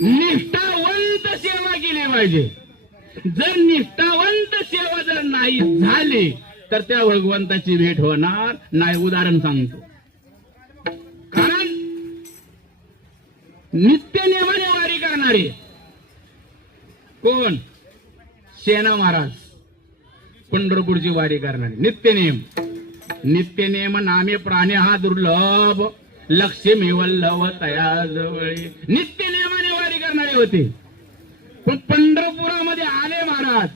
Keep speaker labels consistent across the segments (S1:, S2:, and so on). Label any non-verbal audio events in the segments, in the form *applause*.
S1: निष्ठावंत सेवा केली पाहिजे. जर निष्ठावंत सेवा जर नाही झाली तर त्या भगवंताची भेट होणार नाही. उदाहरण सांगतो. कारण नित्य नियमाने वारी करणारे कोण? सेना महाराज. पंढरपूरची वारी करणारे. नित्य नियम नित्य नियम नामे प्राणी हा दुर्लभ. लक्ष्मी वल्लभ तया जवळी नित्य करणारे होते. पण पंढरपुरामध्ये आले महाराज.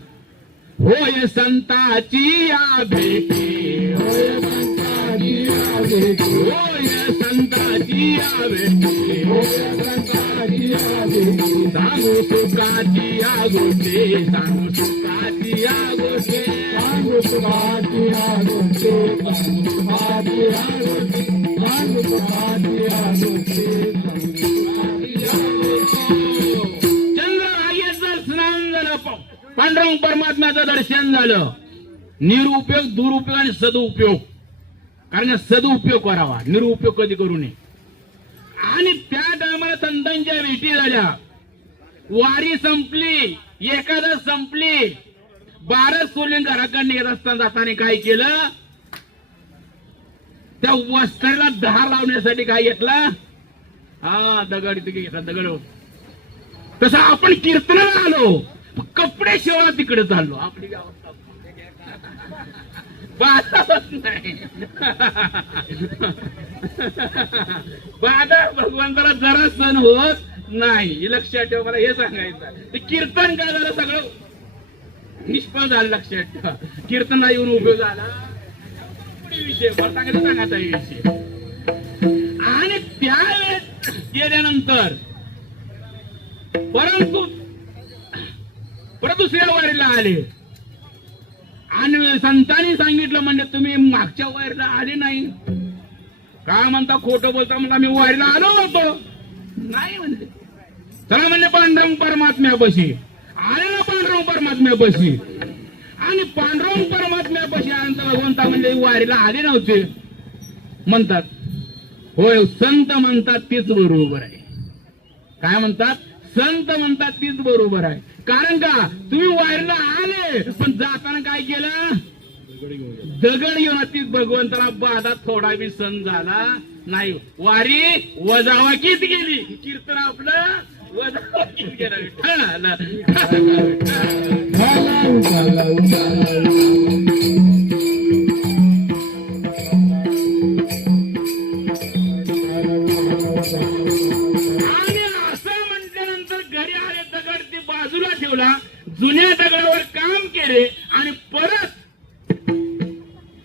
S1: होय संताची या भेटी. होय संताची या भेटी. होय संताची या भेटी होय संताची या भेटी सांगू सुखाची या गोष्टी. सांगू सुखाची या गोष्टी सांगू सुखाची या गोष्टी सांगू सुखाची या गोष्टी सांगू सुखाची या गोष्टी. पांडुरंग परमात्म्याचं दर्शन झालं. निरुपयोग दुरुपयोग आणि सदुपयोग. कारण सदुपयोग करावा. निरुपयोग कधी करू नये. आणि त्या टायमाला संतांच्या भेटी झाल्या. वारी संपली एखादा संपली. बारा सोडून घराकडे येत असताना जाताना काय केलं? त्या वस्त्राला दहा लावण्यासाठी काय घेतला? हा दगड तिथे घेतला दगड. तसं आपण कीर्तनाला आलो. कपडे शिवा तिकडे चाललो. आपली अवस्था नाही. बाधा भगवंताला जरा सण होत नाही. लक्षात ठेवा मला हे सांगायचं ते कीर्तन काय झालं सगळं? निष्फळ झालं लक्षात ठेवा. कीर्तना येऊन उपयोग झाला. विषय सांगायचं सांगायचा विषय. आणि त्यावेळेस गेल्यानंतर परंतु परत दुसऱ्या वारीला आले. आणि संतांनी सांगितलं म्हणजे तुम्ही मागच्या वारीला आले नाही. काय म्हणता खोटं बोलता म्हणता मी वारीला आलो होतो. नाही म्हणले चला म्हणजे पांडुरंग परमात्म्यापाशी. आले ना पांडुरंग परमात्म्यापाशी. आणि पांडुरंग परमात्म्यापाशी आनंद भगवंता म्हणजे वारीला आले नव्हते. म्हणतात होय संत म्हणतात तेच बरोबर आहे. काय म्हणतात? संत म्हणतात तीच बरोबर आहे. कारण का? तुम्ही वारीला आले पण जाताना काय केलं? दगड घेऊन तीच भगवंताला बाधा थोडा बी सण झाला. नाही वारी वजावाकीच गेली? कीर्तन आपलं वजावाकीच गेलं. *laughs* बाजूला ठेवला जुन्या दगडावर काम केले आणि परत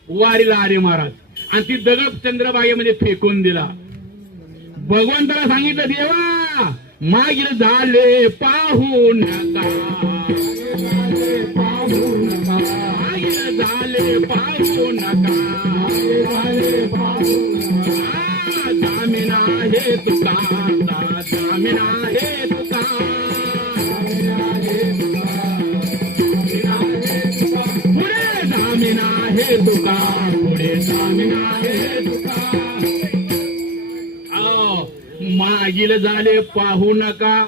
S1: वारीला आरे महाराज आणि ती दगड चंद्रबागेमध्ये फेकून दिला. भगवंताला सांगितलं देवा मागील झाले पाहू नका. मागील झाले पाहू नका. आ, जामीन तुका. मागील झाले पाहू नका.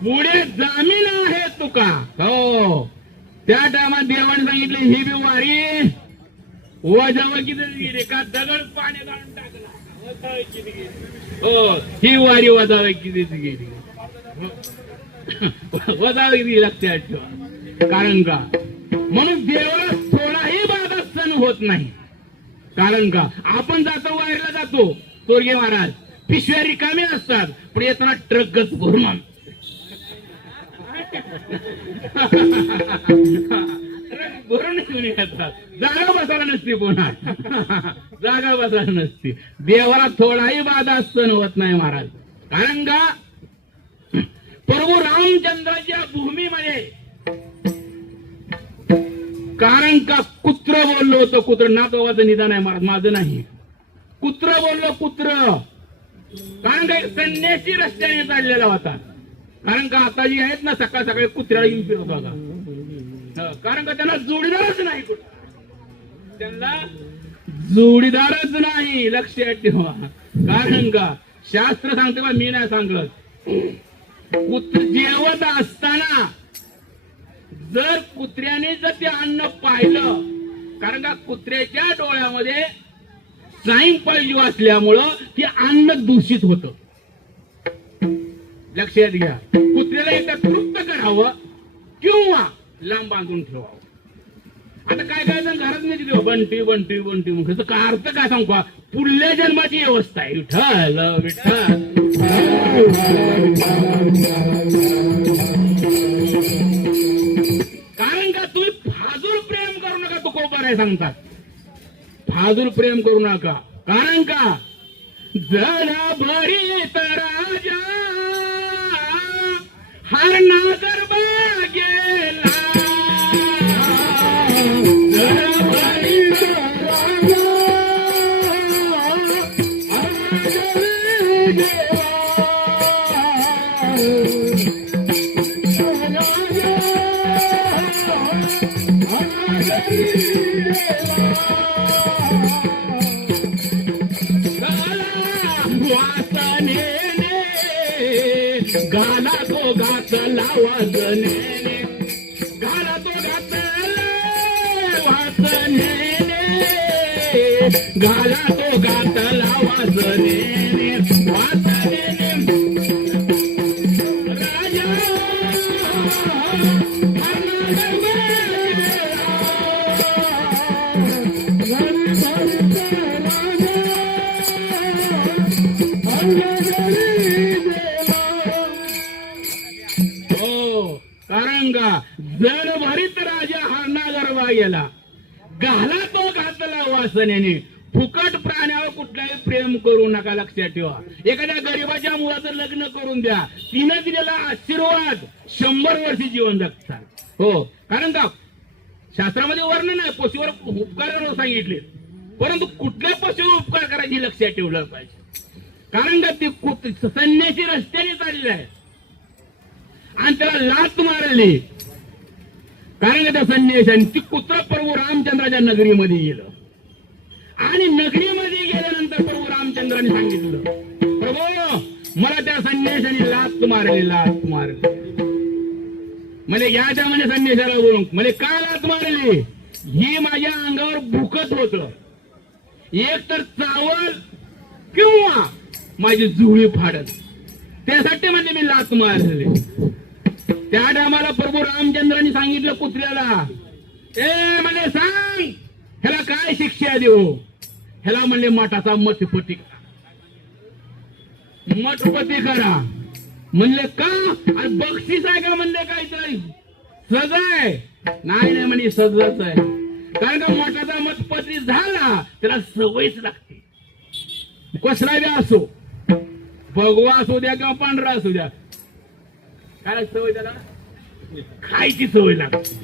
S1: पुढे जामीन आहे तुका. हो. त्या टायमात देवाने सांगितले ही बिवारी वजावा किती का दगड पाणी काढून टाकला. हो ही वारी वजावा किती गेली वजावा किती लक्षात ठेवा कारण का? म्हणून देवाला थोडाही बाधा सण होत नाही. कारण का? आपण जातो वारीला जातो. तोरगे महाराज पिशव्या रिकामी असतात पण येताना ट्रकच भरून आणतो. ट्रक भरून घेऊन येतात. जागा बसायला नसते पुन्हा. जागा बसायला नसते. देवाला थोडाही बाधा सण होत नाही महाराज. कारण का? प्रभू रामचंद्राच्या भूमीमध्ये. कारण का कुत्र बोललो होतं कुत्र नातोबाचं निदान आहे महाराज? माझं नाही. कुत्र बोललो कुत्र. कारण काय संन्यासी रस्त्याने चाललेला होता. कारण का आता जी आहेत ना सकाळ सकाळी कुत्र्याला येऊन फिरत होता कारण का त्याला जोडीदारच नाही कुठं. त्यांना जोडीदारच नाही लक्षात ठेवा. कारण का शास्त्र सांगते बा मी नाही सांगत. कुत्र जेवत असताना जर कुत्र्याने जर ते अन्न पाहिलं कारण का कुत्र्याच्या डोळ्यामध्ये फ्लाइंग पळजू असल्यामुळं ते अन्न दूषित होत. लक्षात घ्या. कुत्र्याला एकदा तृप्त करावं किंवा लांब बांधून ठेवावं. आता काय काय जण घरात नाही तिथे बंटी बंटी बंटी मग त्याचा काय अर्थ काय सांगू? पुढल्या जन्माची व्यवस्था आहे. विठ्ठल विठ्ठल. कारण का तुम्ही फाजूल प्रेम करू नका तू आहे सांगतात. फाजूल प्रेम करू नका. कारण का? जरा बरी तर राजा हर नागर गेला जरा बरी तर राजा, घाला गाला तो घातला वाजने कारण का राजा हा नागरवा गेला. घाला तो घातला वासनेने. फुकट प्राण्यावर कुठलाही प्रेम करू नका लक्षात ठेवा. एखाद्या गरीबाच्या मुलाचं लग्न करून द्या. तिनं दिलेला आशीर्वाद शंभर वर्षी जीवन जगतात हो कारण का? शास्त्रामध्ये वर्णन आहे पशुवर उपकार करायला सांगितले. परंतु कुठल्या पशुवर उपकार करायची लक्षात ठेवलं पाहिजे? कारण का ती कुत- संन्यासी रस्त्याने चालली आहे. आणि त्याला लात मारली. कारण का त्या संन्याशाने ती कुत्र प्रभू रामचंद्राच्या नगरीमध्ये गेलं. आणि नगरीमध्ये गेल्यानंतर प्रभू रामचंद्राने सांगितलं प्रभू मला त्या संन्याशाने लात मारली लात मारली. म्हणजे याच्या म्हणजे संन्याशाला बोलून. म्हणजे का लात मारली? ही माझ्या अंगावर भुकत होत. एक तर चावल किंवा माझी जुळी फाडत. त्यासाठी म्हणजे मी लात मारली. त्या टायमाला प्रभू रामचंद्रांनी सांगितलं कुत्र्याला ए म्हणे सांग ह्याला काय शिक्षा देऊ? ह्याला म्हणले मठाचा मठपती करा. मठपती करा. म्हणले का? आणि बक्षीस आहे का म्हणले काहीतरी? सज आहे. नाही नाही म्हणे सजच आहे. कारण का मठाचा मतपती झाला त्याला सवयच लागते. कसला द्या असो भगवा असू द्या किंवा पांढरा असू द्या काय सवय त्याला? खायची सवय लागते.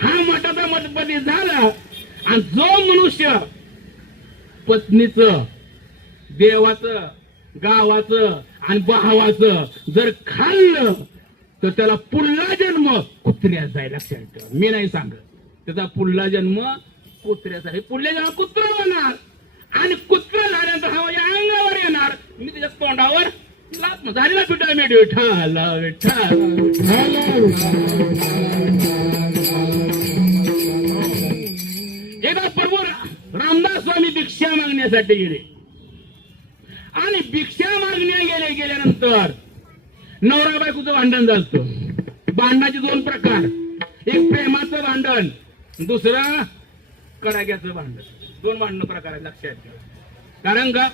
S1: हा मठाचा मतपती झाला आणि जो मनुष्य पत्नीच देवाच गावाच आणि भावाचं जर खाल्लं तर त्याला पुढला जन्म कुत्र्यात जायला लक्षात मी नाही सांगत. त्याचा पुढला जन्म कुत्र्याचा. पुढल्या जन्म कुत्र होणार. आणि कुत्र झाल्यानंतर हा माझ्या अंगावर झाली ना पिठा मेढ विठ्ठल विठ्ठल एकदा प्रभू रामदास स्वामी भिक्षा मागण्यासाठी गेले. आणि भिक्षा मागण्या गेले गेल्यानंतर नवरा बायकोचं भांडण झालं भांडणाचे दोन प्रकार. एक प्रेमाचं भांडण दुसरं कडाक्याचं भांडण. दोन भांडण प्रकार आहेत लक्षात ठेवा कारण का?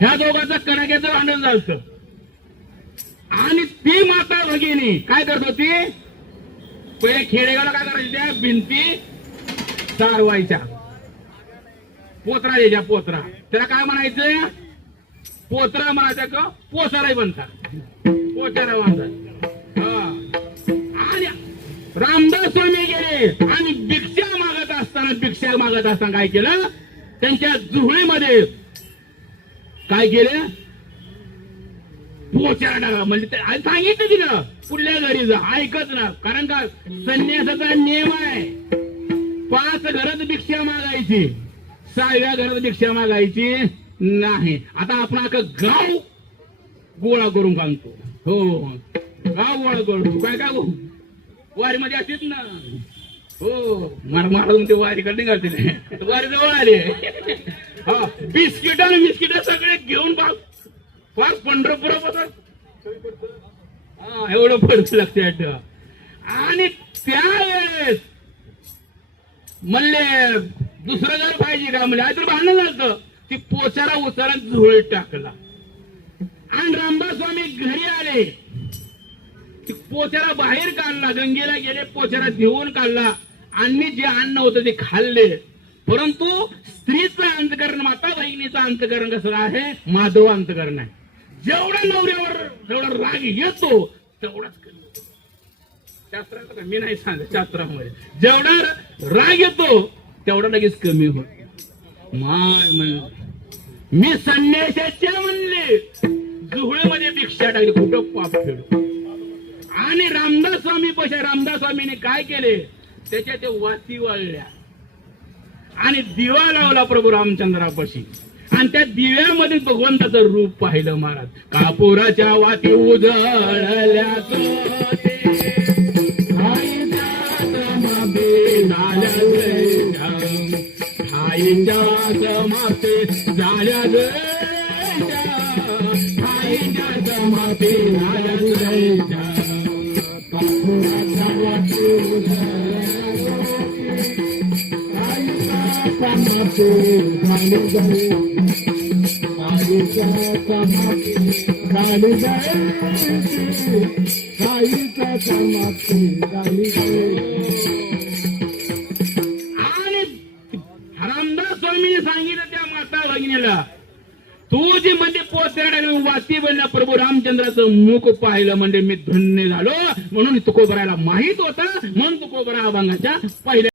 S1: ह्या दोघांचं कडाक्याचं भांडण झालं आणि ती माता भगिनी काय करत होती? पहिले खेडेगावला काय करायची त्या? भिंती सारवायच्या पोत्रा द्यायच्या पोत्रा. त्याला काय म्हणायचं? पोत्रा म्हणायचं का? पोसाराही म्हणतात. पोचारा म्हणतात. हा. आणि रामदास स्वामी गेले आणि भिक्षा मागत असताना भिक्षा मागत असताना काय केलं? त्यांच्या जुहळीमध्ये काय केलं? पोचारा म्हणजे ते- सांगितलं तिनं. पुढल्या घरी जा. ऐकत ना कारण का संन्यासाचा नियम आहे. पाच घरात भिक्षा मागायची. सहाव्या घरात भिक्षा मागायची नाही. आता आपण आता गाव गोळा करून सांगतो. हो. गाव गोळा करतो काय काय वारी मध्ये असतील ना. हो. मला महाराज ते वारीकडे घालते वारी जवळ आले. हा. बिस्किट आणि बिस्किट सगळे घेऊन बा फार पंढरपुरापासून एवढं पडतं लक्षात आणि त्यावेळेस म्हणले दुसरं जर पाहिजे का? म्हणजे तर भांडण झालं ती पोचारा उचारा झोळ टाकला. आणि रामदास स्वामी घरी आले. ती पोचारा बाहेर काढला गंगेला गेले पोचारा घेऊन काढला. आणि जे अन्न होतं ते खाल्ले. परंतु स्त्रीचं अंतकरण माता बहिणीचं अंतकरण कसं आहे? माधव अंतकरण आहे. जेवढा नवऱ्यावर जेवढा राग येतो तेवढाच कमी होतो. मी नाही सांगत शास्त्रामुळे जेवढा राग येतो तेवढा लगेच कमी होत. माय मी संन्याशाच्या म्हणले जुहळेमध्ये भिक्षा टाकली कुठं पाप फेड? आणि रामदास स्वामी पशा रामदास स्वामीने काय केले? त्याच्या ते वाती वाळल्या. आणि दिवा लावला प्रभू रामचंद्रापाशी. आणि त्या दिव्यामध्ये भगवंताचं रूप पाहिलं महाराज कापुराच्या वाती उजळल्या सोते. झाल्या जयच्या. आईच्या झाल्या आणि रामदास स्वामीने सांगितलं त्या माता भगिनीला तू जी म्हणजे पोचऱ्या वाती बनला प्रभू रामचंद्राचं मुख पाहिलं म्हणजे मी धन्य झालो म्हणून तुकोबराला माहीत होता म्हणून तुकोबरा अभंगाच्या पहिल्या